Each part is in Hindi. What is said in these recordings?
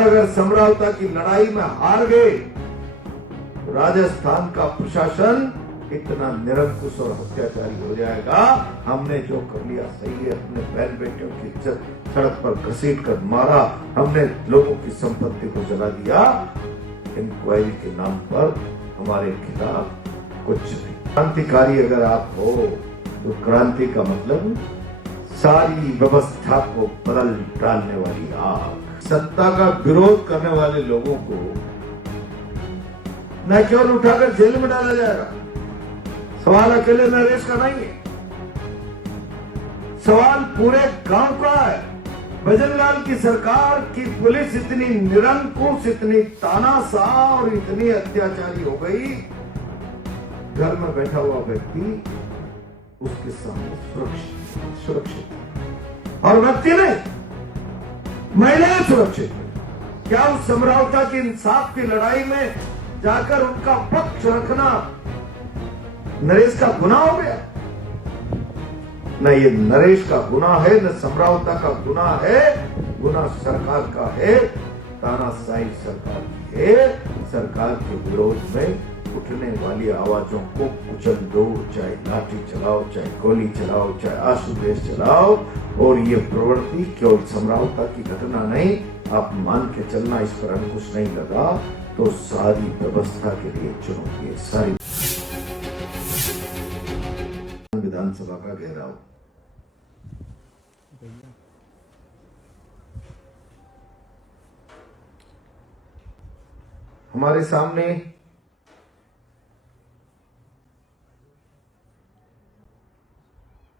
अगर समरावता की लड़ाई में हार गए तो राजस्थान का प्रशासन इतना निरंकुश और अत्याचारी हो जाएगा। हमने जो कर लिया सही है, अपने बहन बेटियों की इज्जत सड़क पर घसीट कर मारा, हमने लोगों की संपत्ति को जला दिया। इंक्वायरी के नाम पर हमारे खिलाफ कुछ नहीं। क्रांतिकारी अगर आप हो तो क्रांति का मतलब सारी व्यवस्था को बदल डालने वाली आग। सत्ता का विरोध करने वाले लोगों को न केवल उठाकर जेल में डाला जाएगा, सवाल अकेले नरेश का नहीं है, सवाल पूरे गांव का है। भजनलाल की सरकार की पुलिस इतनी निरंकुश, इतनी तानाशाह और इतनी अत्याचारी हो गई, घर में बैठा हुआ व्यक्ति उसके सामने सुरक्षित और व्यक्ति नहीं, महिलाएं सुरक्षित। क्या उस समरावता की इंसाफ की लड़ाई में जाकर उनका पक्ष रखना नरेश का गुनाह हो गया? न ये नरेश का गुनाह है, न समरावता का गुनाह है, गुनाह सरकार का है, तानाशाही सरकार की है। सरकार के विरोध में उठने वाली आवाजों को कुचल दो, चाहे लाठी चलाओ, चाहे गोली चलाओ, चाहे आंसू गैस चलाओ। और ये प्रवृत्ति केवल समरावता की घटना नहीं, आप मान के चलना, इस पर अंकुश नहीं लगा तो सारी व्यवस्था के लिए चुनौती है। सारी विधानसभा का घेराव, हमारे सामने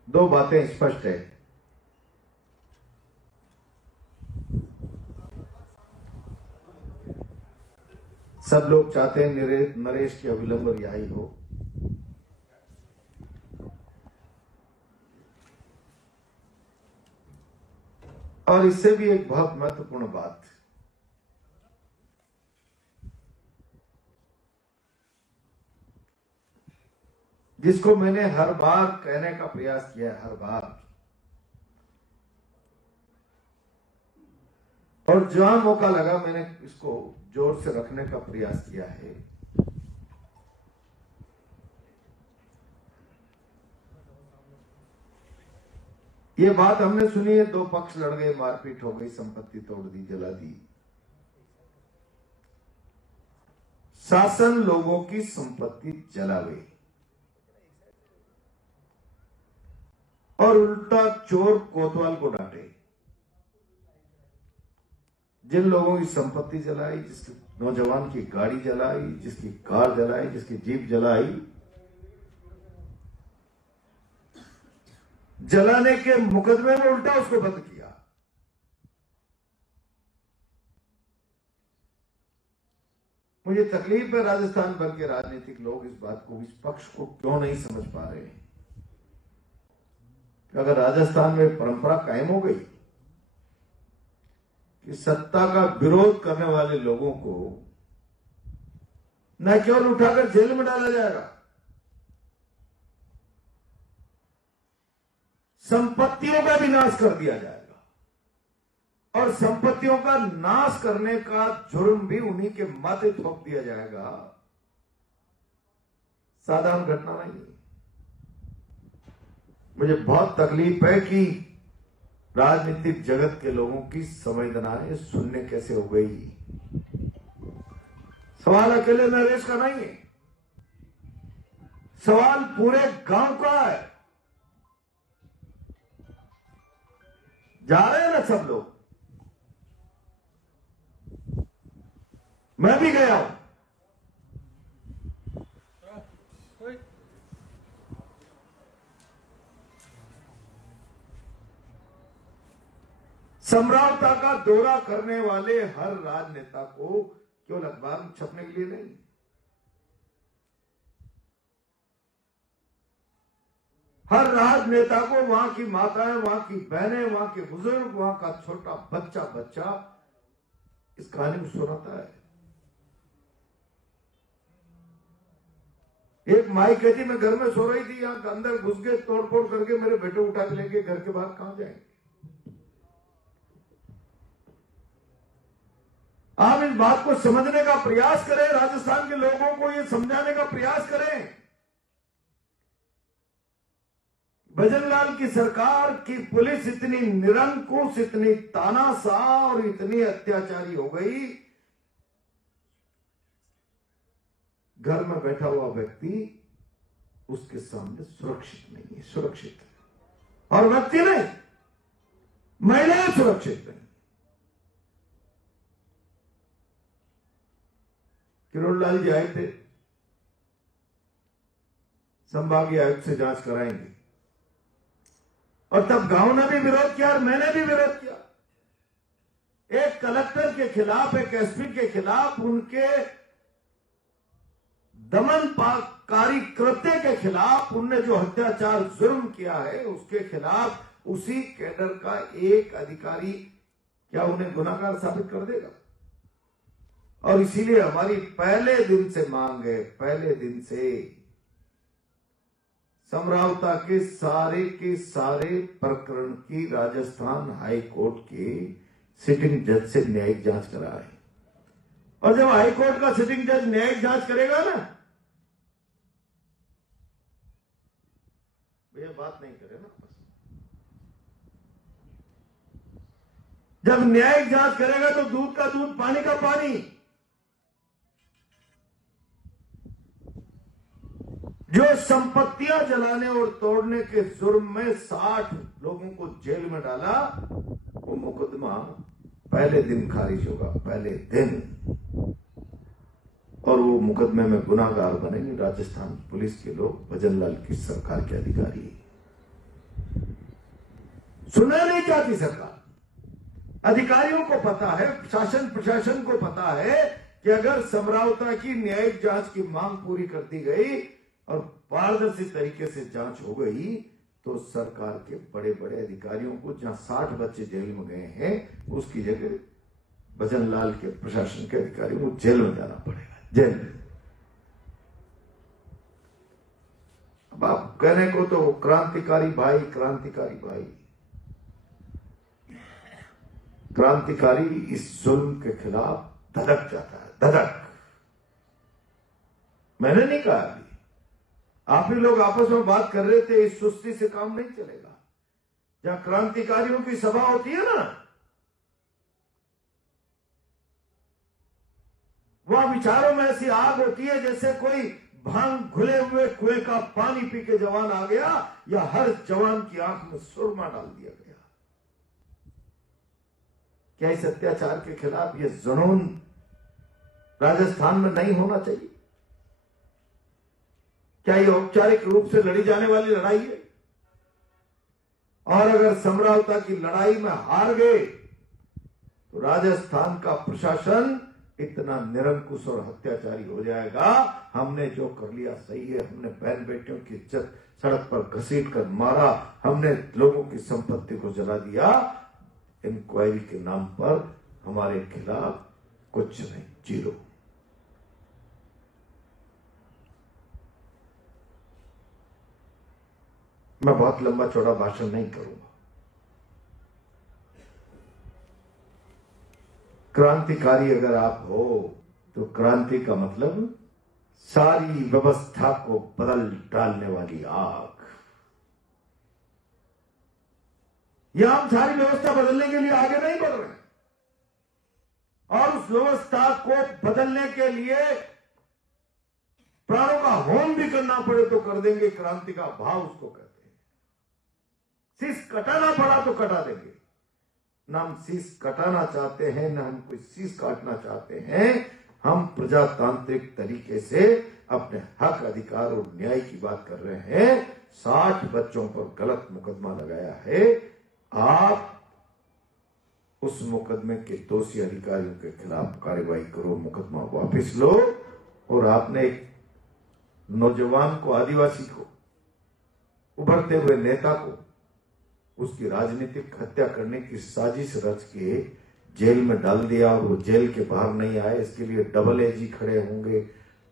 दो बातें स्पष्ट है। सब लोग चाहते हैं नरेश की अविलंब रिहाई हो। और इससे भी एक बहुत महत्वपूर्ण बात, जिसको मैंने हर बार कहने का प्रयास किया है, हर बार, और जहां मौका लगा मैंने इसको जोर से रखने का प्रयास किया है। ये बात हमने सुनी है, दो पक्ष लड़ गए, मारपीट हो गई, संपत्ति तोड़ दी, जला दी। शासन लोगों की संपत्ति जला गई और उल्टा चोर कोतवाल को डांटे। जिन लोगों की संपत्ति जलाई, जिसके नौजवान की गाड़ी जलाई, जिसकी कार जलाई, जिसकी जीप जलाई, जलाने के मुकदमे में उल्टा उसको बंद किया। मुझे तकलीफ है राजस्थान भर के राजनीतिक लोग इस बात को, इस पक्ष को क्यों नहीं समझ पा रहे हैं। अगर राजस्थान में परंपरा कायम हो गई कि सत्ता का विरोध करने वाले लोगों को न केवल उठाकर जेल में डाला जाएगा, संपत्तियों का भी नाश कर दिया जाएगा और संपत्तियों का नाश करने का जुर्म भी उन्हीं के माथे थोप दिया जाएगा। साधारण घटना नहीं है। मुझे बहुत तकलीफ है कि राजनीतिक जगत के लोगों की संवेदनाएं शून्य कैसे हो गई। सवाल अकेले नरेश का नहीं है, सवाल पूरे गांव का है। जा रहे हैं ना सब लोग, मैं भी गया हूं। समरावता का दौरा करने वाले हर राजनेता को केवल अखबार में छपने के लिए नहीं, हर राजनेता को वहां की माताएं, वहां की बहनें, वहां के बुजुर्ग, वहां का छोटा बच्चा इस कहानी को सुनाता है। एक माई कहती मैं घर में सो रही थी, यहां अंदर घुस गए, तोड़फोड़ करके मेरे बेटे उठा के लेके घर के बाहर कहां जाएंगे। आप इस बात को समझने का प्रयास करें, राजस्थान के लोगों को यह समझाने का प्रयास करें। भजनलाल की सरकार की पुलिस इतनी निरंकुश, इतनी तानाशाह और इतनी अत्याचारी हो गई, घर में बैठा हुआ व्यक्ति उसके सामने सुरक्षित नहीं है, सुरक्षित है। और व्यक्ति नहीं, महिलाएं सुरक्षित नहीं। किरोड़लाल जी आए थे, संभागीय आयुक्त से जांच कराएंगे, और तब गांव ने भी विरोध किया और मैंने भी विरोध किया। एक कलेक्टर के खिलाफ, एक एसपी के खिलाफ, उनके दमनकारी कृत्य के खिलाफ, उनने जो अत्याचार जुर्म किया है उसके खिलाफ उसी कैडर का एक अधिकारी क्या उन्हें गुनाहगार साबित कर देगा? और इसीलिए हमारी पहले दिन से मांग है, पहले दिन से समरावता के सारे प्रकरण की राजस्थान हाई कोर्ट के सिटिंग जज से न्यायिक जांच कराए। और जब हाई कोर्ट का सिटिंग जज न्यायिक जांच करेगा ना, ये बात नहीं करे ना, जब न्यायिक जांच करेगा तो दूध का दूध, पानी का पानी। जो संपत्तियां जलाने और तोड़ने के जुर्म में 60 लोगों को जेल में डाला, वो मुकदमा पहले दिन खारिज होगा, पहले दिन। और वो मुकदमे में गुनाहगार बनेंगे राजस्थान पुलिस के लोग, भजनलाल की सरकार के अधिकारी। सुनना नहीं चाहती सरकार। अधिकारियों को पता है, शासन प्रशासन को पता है कि अगर समरावता की न्यायिक जांच की मांग पूरी कर दी गई और पारदर्शी तरीके से जांच हो गई तो सरकार के बड़े बड़े अधिकारियों को, जहां 60 बच्चे जेल में गए हैं, उसकी जगह भजनलाल के प्रशासन के अधिकारियों को जेल में जाना पड़ेगा, जेल में। अब आप कहने को तो क्रांतिकारी भाई, क्रांतिकारी भाई, क्रांतिकारी इस जुल्म के खिलाफ धड़क जाता है, धड़क। मैंने नहीं कहा अभी, आप ही लोग आपस में बात कर रहे थे, इस सुस्ती से काम नहीं चलेगा। जहां क्रांतिकारियों की सभा होती है ना, वहां विचारों में ऐसी आग होती है जैसे कोई भांग घुले हुए कुएं का पानी पी के जवान आ गया, या हर जवान की आंख में सुरमा डाल दिया गया। क्या इस अत्याचार के खिलाफ यह जुनून राजस्थान में नहीं होना चाहिए? क्या यह औपचारिक रूप से लड़ी जाने वाली लड़ाई है? और अगर समरावता की लड़ाई में हार गए तो राजस्थान का प्रशासन इतना निरंकुश और अत्याचारी हो जाएगा, हमने जो कर लिया सही है, हमने बहन बेटियों की इज्जत सड़क पर घसीट कर मारा, हमने लोगों की संपत्ति को जला दिया, इंक्वायरी के नाम पर हमारे खिलाफ कुछ नहीं, जीरो। मैं बहुत लंबा चौड़ा भाषण नहीं करूंगा। क्रांतिकारी अगर आप हो तो क्रांति का मतलब सारी व्यवस्था को बदल डालने वाली आग। यह हम सारी व्यवस्था बदलने के लिए आगे नहीं बढ़ रहे, और उस व्यवस्था को बदलने के लिए प्राणों का होम भी करना पड़े तो कर देंगे। क्रांति का भाव उसको कहते हैं। शीश कटाना पड़ा तो कटा देंगे। ना हम शीश कटाना चाहते हैं, ना हम कोई शीश काटना चाहते हैं। हम प्रजातांत्रिक तरीके से अपने हक, अधिकार और न्याय की बात कर रहे हैं। 60 बच्चों पर गलत मुकदमा लगाया है, आप उस मुकदमे के दोषी अधिकारियों के खिलाफ कार्रवाई करो, मुकदमा वापस लो। और आपने एक नौजवान को, आदिवासी को, उभरते हुए नेता को उसकी राजनीतिक हत्या करने की साजिश रच के जेल में डाल दिया, और वो जेल के बाहर नहीं आए। इसके लिए डबल एजी खड़े होंगे,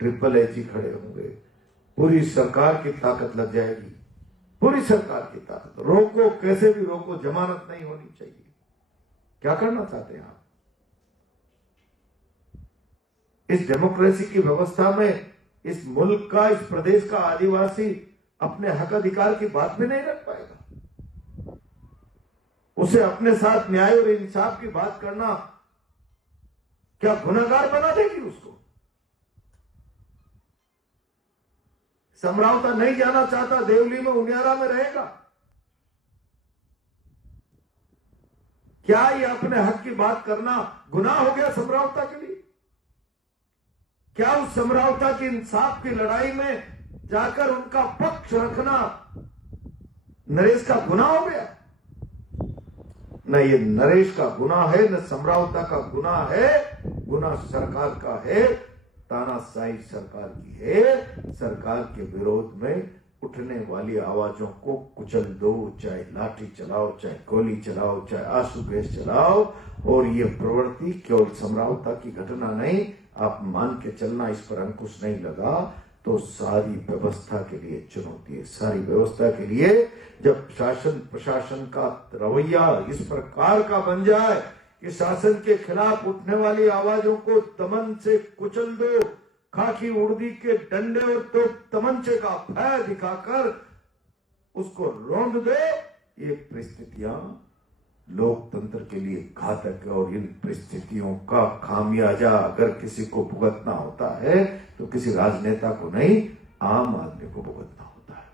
ट्रिपल एजी खड़े होंगे, पूरी सरकार की ताकत लग जाएगी, पूरी सरकार की ताकत। रोको, कैसे भी रोको, जमानत नहीं होनी चाहिए। क्या करना चाहते हैं आप? इस डेमोक्रेसी की व्यवस्था में इस मुल्क का, इस प्रदेश का आदिवासी अपने हक अधिकार की बात भी नहीं रख पाएगा। उसे अपने साथ न्याय और इंसाफ की बात करना क्या गुनहगार बना देगी उसको? समरावता नहीं जाना चाहता, देवली में उनियारा में रहेगा। क्या ये अपने हक की बात करना गुनाह हो गया समरावता के लिए? क्या उस समरावता की इंसाफ की लड़ाई में जाकर उनका पक्ष रखना नरेश का गुनाह हो गया? न ये नरेश का गुनाह है, न समरावता का गुनाह है, गुनाह सरकार का है, तानाशाही सरकार की है। सरकार के विरोध में उठने वाली आवाजों को कुचल दो, चाहे लाठी चलाओ, चाहे गोली चलाओ, चाहे आंसू गैस चलाओ। और ये प्रवृत्ति केवल समरावता की घटना नहीं, आप मान के चलना, इस पर अंकुश नहीं लगा तो सारी व्यवस्था के लिए चुनौती है। सारी व्यवस्था के लिए जब शासन प्रशासन का रवैया इस प्रकार का बन जाए कि शासन के खिलाफ उठने वाली आवाजों को दमन से कुचल दो, खाकी उर्दी के डंडे और तो तमंचे का भय दिखाकर उसको रौंद दो, ये परिस्थितियां लोकतंत्र के लिए घातक है। और इन परिस्थितियों का खामियाजा अगर किसी को भुगतना होता है तो किसी राजनेता को नहीं, आम आदमी को भुगतना होता है।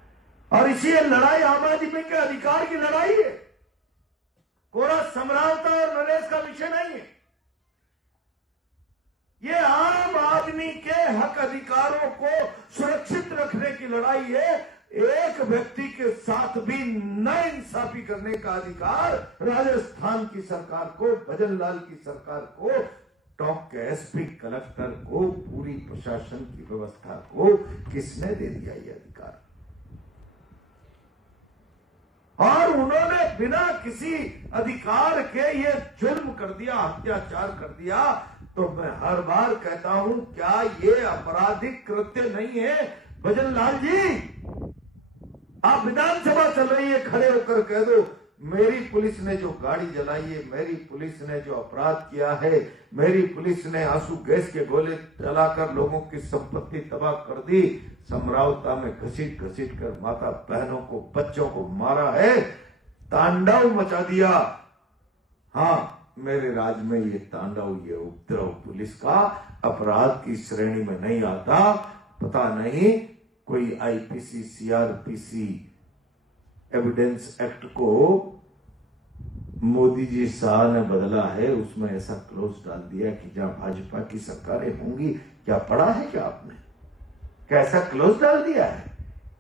और इसी लड़ाई आम आदमी के अधिकार की लड़ाई है, कोरा समरावता और नरेश का विषय नहीं है। ये आम आदमी के हक अधिकारों को सुरक्षित रखने की लड़ाई है। एक व्यक्ति के साथ भी नाइंसाफी करने का अधिकार राजस्थान की सरकार को, भजन लाल की सरकार को, टॉप के एसपी कलेक्टर को, पूरी प्रशासन की व्यवस्था को किसने दे दिया ये अधिकार? और उन्होंने बिना किसी अधिकार के ये जुल्म कर दिया, अत्याचार कर दिया। तो मैं हर बार कहता हूं, क्या ये आपराधिक कृत्य नहीं है? भजन लाल जी, आप विधानसभा चल रही है, खड़े होकर कह दो मेरी पुलिस ने जो गाड़ी जलाई है, मेरी पुलिस ने जो अपराध किया है, मेरी पुलिस ने आंसू गैस के गोले चलाकर लोगों की संपत्ति तबाह कर दी, समरावता में घसीट घसीट कर माता बहनों को, बच्चों को मारा है, तांडव मचा दिया। हाँ, मेरे राज्य में ये तांडव, ये उपद्रव पुलिस का अपराध की श्रेणी में नहीं आता। पता नहीं कोई आईपीसी सीआरपीसी एविडेंस एक्ट को मोदी जी शाह ने बदला है, उसमें ऐसा क्लोज डाल दिया कि जहां भाजपा की सरकारें होंगी, क्या पढ़ा है क्या आपने? कैसा क्लोज डाल दिया है?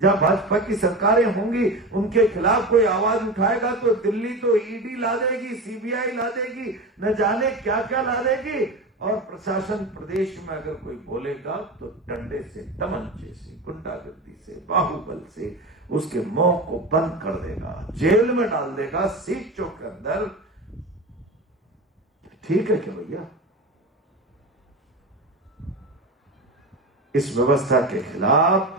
जहां भाजपा की सरकारें होंगी उनके खिलाफ कोई आवाज उठाएगा तो दिल्ली तो ईडी ला देगी, सीबीआई ला देगी, न जाने क्या क्या ला देगी। और प्रशासन प्रदेश में अगर कोई बोलेगा तो डंडे से, तमंचे से, गुंडागर्दी से, बाहुबल से उसके मुंह को बंद कर देगा, जेल में डाल देगा, सीटों के अंदर। ठीक है क्या भैया? इस व्यवस्था के खिलाफ,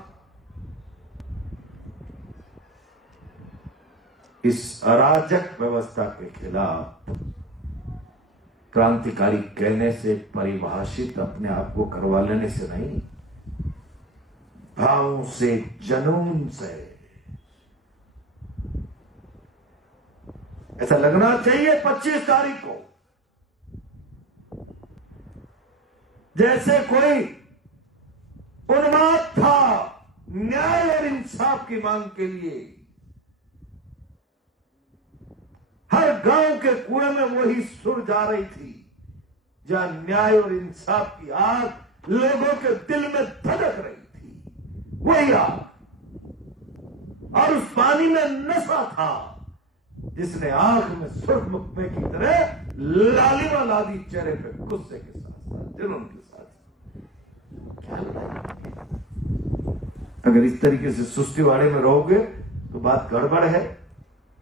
इस अराजक व्यवस्था के खिलाफ क्रांतिकारी कहने से, परिभाषित अपने आप को करवा लेने से नहीं, भावों से, जुनून से। ऐसा लगना चाहिए 25 तारीख को जैसे कोई उन्माद था न्याय और इंसाफ की मांग के लिए। हर गांव के कुएं में वही सुर जा रही थी, जहां न्याय और इंसाफ की आग लोगों के दिल में धड़क रही थी, वही आग। और उस पानी में नशा था जिसने आंख में सुरमई की तरह लालिमा ला दी चेहरे पे, गुस्से के साथ, जुनून के साथ। क्या अगर इस तरीके से सुस्तीवाड़े में रहोगे तो बात गड़बड़ है,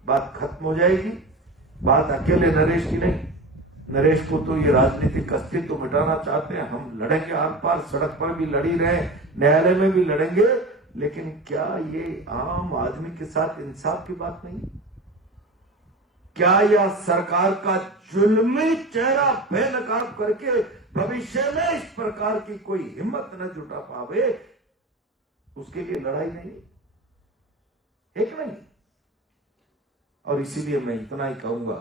बात खत्म हो जाएगी। बात अकेले नरेश की नहीं, नरेश को तो ये राजनीतिक अस्तित्व मिटाना चाहते हैं। हम लड़ेंगे आर पार, सड़क पर भी लड़ी रहे, न्यायालय में भी लड़ेंगे, लेकिन क्या ये आम आदमी के साथ इंसाफ की बात नहीं? क्या यह सरकार का जुल्मी चेहरा बेनकाब करके भविष्य में इस प्रकार की कोई हिम्मत न जुटा पावे, उसके लिए लड़ाई नहीं, एक नहीं। और इसीलिए मैं इतना ही कहूंगा